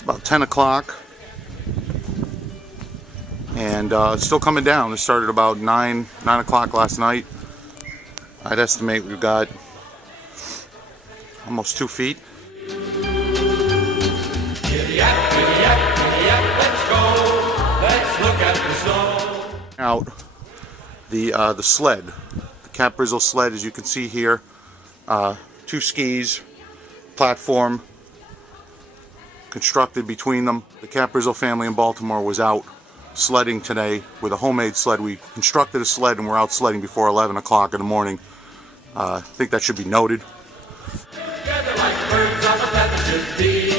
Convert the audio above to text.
It's about 10 o'clock. And it's still coming down. It started about 9 o'clock last night. I'd estimate we've got almost 2 feet. Out the sled, the Cap Brizzle sled, as you can see here, 2 skis, platform constructed between them. The Cap Brizzle family in Baltimore was out sledding today with a homemade sled. We constructed a sled and we're out sledding before 11 o'clock in the morning. I think that should be noted. Together like birds of a feather should be.